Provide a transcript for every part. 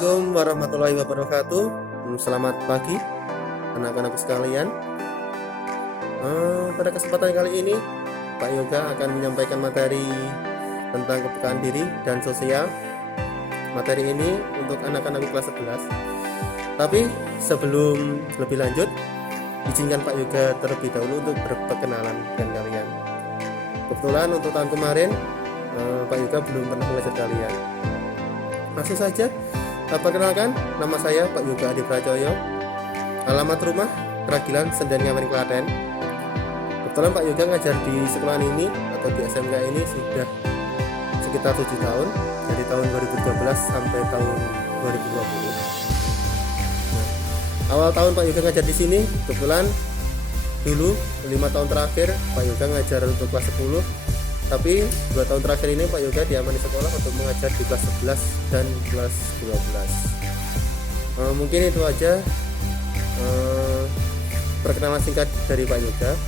Assalamualaikum warahmatullahi wabarakatuh. Selamat pagi anak-anak sekalian. Pada kesempatan kali ini Pak Yoga akan menyampaikan materi tentang kepekaan diri dan sosial. Materi ini untuk anak-anak kelas 11. Tapi sebelum lebih lanjut, izinkan Pak Yoga terlebih dahulu untuk berperkenalan dengan kalian. Kebetulan untuk tahun kemarin Pak Yoga belum pernah mengajar kalian. Langsung saja, perkenalkan, nama saya Pak Yoga Adi Pracoyo. Alamat rumah Keragilan Senden Ngawen Klaten. Kebetulan Pak Yoga ngajar di sekolahan ini atau di SMK ini sudah sekitar 7 tahun, dari tahun 2013 sampai tahun 2020. Awal tahun Pak Yoga ngajar di sini, kebetulan dulu 5 tahun terakhir Pak Yoga ngajar untuk kelas 10. Tapi 2 tahun terakhir ini Pak Yoga diamani sekolah untuk mengajar di kelas 11 dan kelas 12. Mungkin itu aja perkenalan singkat dari Pak Yoga.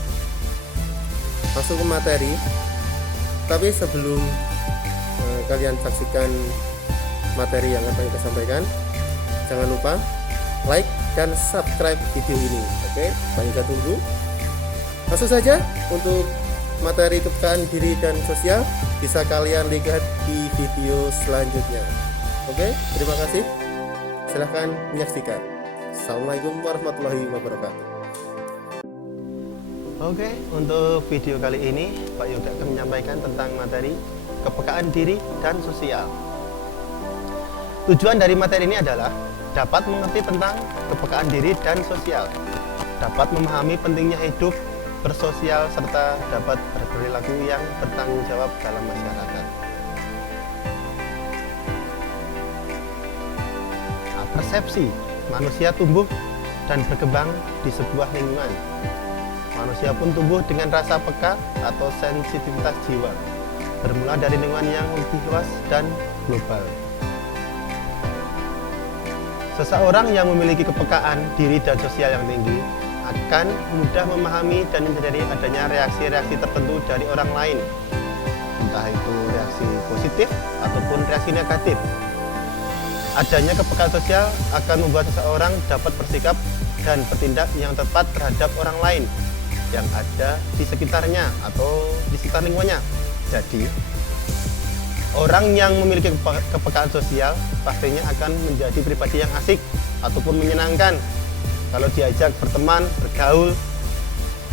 Masuk ke materi. Tapi sebelum kalian saksikan materi yang akan kita sampaikan, jangan lupa like dan subscribe video ini. Oke, Pak Yoga tunggu. Langsung saja untuk materi kepekaan diri dan sosial bisa kalian lihat di video selanjutnya. Oke, terima kasih. Silahkan menyaksikan. Assalamualaikum warahmatullahi wabarakatuh. Oke, untuk video kali ini Pak Yoga akan menyampaikan tentang materi kepekaan diri dan sosial. Tujuan dari materi ini adalah dapat mengerti tentang kepekaan diri dan sosial, dapat memahami pentingnya hidup bersosial, serta dapat berperilaku yang bertanggung jawab dalam masyarakat. Persepsi manusia tumbuh dan berkembang di sebuah lingkungan. Manusia pun tumbuh dengan rasa peka atau sensitivitas jiwa, bermula dari lingkungan yang lebih luas dan global. Seseorang yang memiliki kepekaan diri dan sosial yang tinggi akan mudah memahami dan menyadari adanya reaksi-reaksi tertentu dari orang lain, entah itu reaksi positif ataupun reaksi negatif. Adanya kepekaan sosial akan membuat seseorang dapat bersikap dan bertindak yang tepat terhadap orang lain yang ada di sekitarnya atau di sekitar lingkungannya. Jadi, orang yang memiliki kepekaan sosial pastinya akan menjadi pribadi yang asik ataupun menyenangkan. Kalau diajak berteman, bergaul,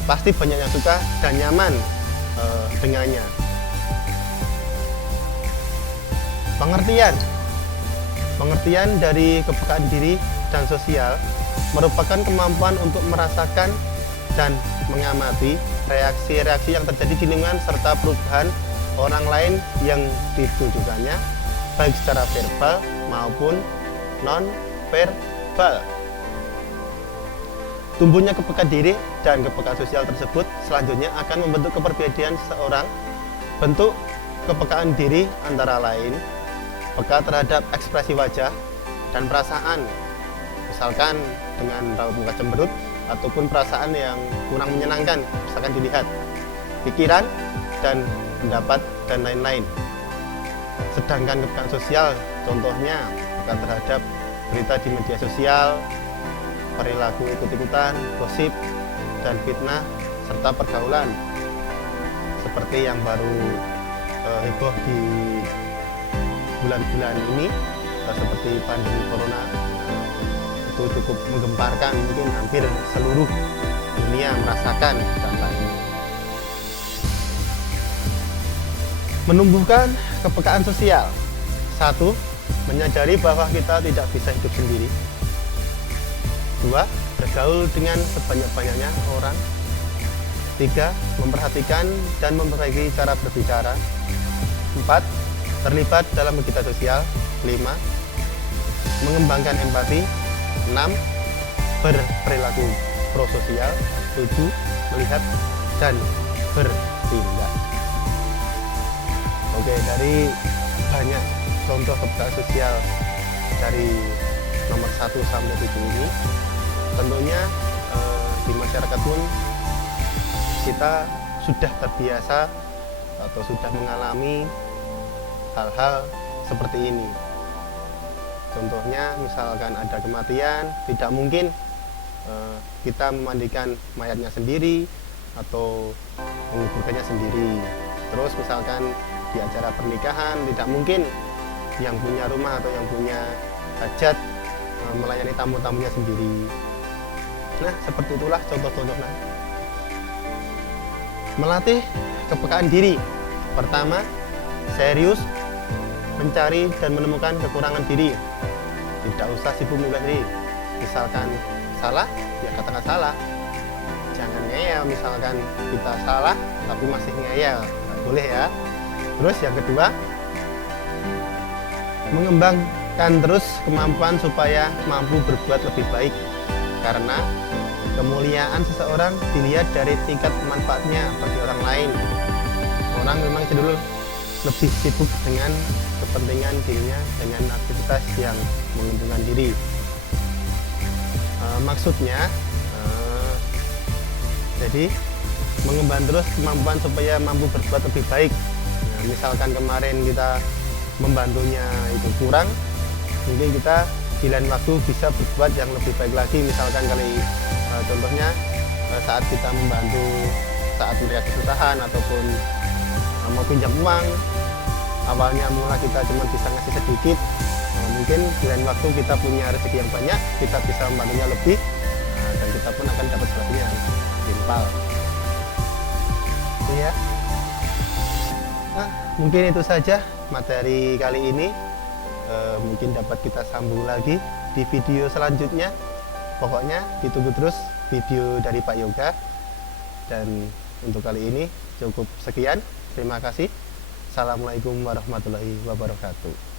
pasti banyak yang suka dan nyaman dengannya. Pengertian dari kepekaan diri dan sosial merupakan kemampuan untuk merasakan dan mengamati reaksi-reaksi yang terjadi di lingkungan serta perubahan orang lain yang ditunjukkannya, baik secara verbal maupun non-verbal. Tumbuhnya kepekaan diri dan kepekaan sosial tersebut selanjutnya akan membentuk kepribadian seseorang. Bentuk kepekaan diri antara lain peka terhadap ekspresi wajah dan perasaan, misalkan dengan raut muka cemberut ataupun perasaan yang kurang menyenangkan, misalkan dilihat, pikiran dan pendapat dan lain-lain. Sedangkan kepekaan sosial contohnya peka terhadap berita di media sosial, perilaku ikut-ikutan, gosip, dan fitnah, serta pergaulan seperti yang baru heboh di bulan-bulan ini, seperti pandemi corona. Itu cukup menggemparkan, mungkin hampir seluruh dunia merasakan dampaknya. Menumbuhkan kepekaan sosial. 1. Menyadari bahwa kita tidak bisa hidup sendiri. 2. Bergaul dengan sebanyak-banyaknya orang. 3. Memperhatikan dan memperbaiki cara berbicara. 4. Terlibat dalam kegiatan sosial. 5. Mengembangkan empati. 6. Berperilaku prososial. 7. Melihat dan bertindak. Oke, dari banyak contoh kepekaan sosial dari nomor 1 sampai 7 ini, tentunya di masyarakat pun kita sudah terbiasa atau sudah mengalami hal-hal seperti ini. Contohnya misalkan ada kematian, tidak mungkin kita memandikan mayatnya sendiri atau menguburkannya sendiri. Terus misalkan di acara pernikahan tidak mungkin yang punya rumah atau yang punya hajat melayani tamu-tamunya sendiri. Nah, seperti itulah contoh-contohnya. Melatih kepekaan diri. Pertama, serius mencari dan menemukan kekurangan diri. Tidak usah sibuk mengubah diri. Misalkan salah, ya katakan salah. Jangan ngeyel, misalkan kita salah tapi masih ngeyel, nggak boleh ya. Terus yang kedua, mengembangkan terus kemampuan supaya mampu berbuat lebih baik. Karena kemuliaan seseorang dilihat dari tingkat manfaatnya bagi orang lain. Orang memang cenderung lebih sibuk dengan kepentingan dirinya dengan aktivitas yang menguntungkan diri. Maksudnya jadi mengembang terus kemampuan supaya mampu berbuat lebih baik. Nah, misalkan kemarin kita membantunya itu kurang, mungkin kita di lain waktu bisa berbuat yang lebih baik lagi. Misalkan contohnya saat kita membantu saat mereka kesusahan ataupun mau pinjam uang, awalnya mula kita cuma bisa ngasih sedikit, mungkin di lain waktu kita punya rezeki yang banyak, kita bisa membantunya lebih, dan kita pun akan dapat berarti yang timpal. Ya. Nah, mungkin itu saja materi kali ini. Mungkin dapat kita sambung lagi di video selanjutnya. Pokoknya ditunggu terus video dari Pak Yoga. Dan untuk kali ini cukup sekian. Terima kasih. Assalamualaikum warahmatullahi wabarakatuh.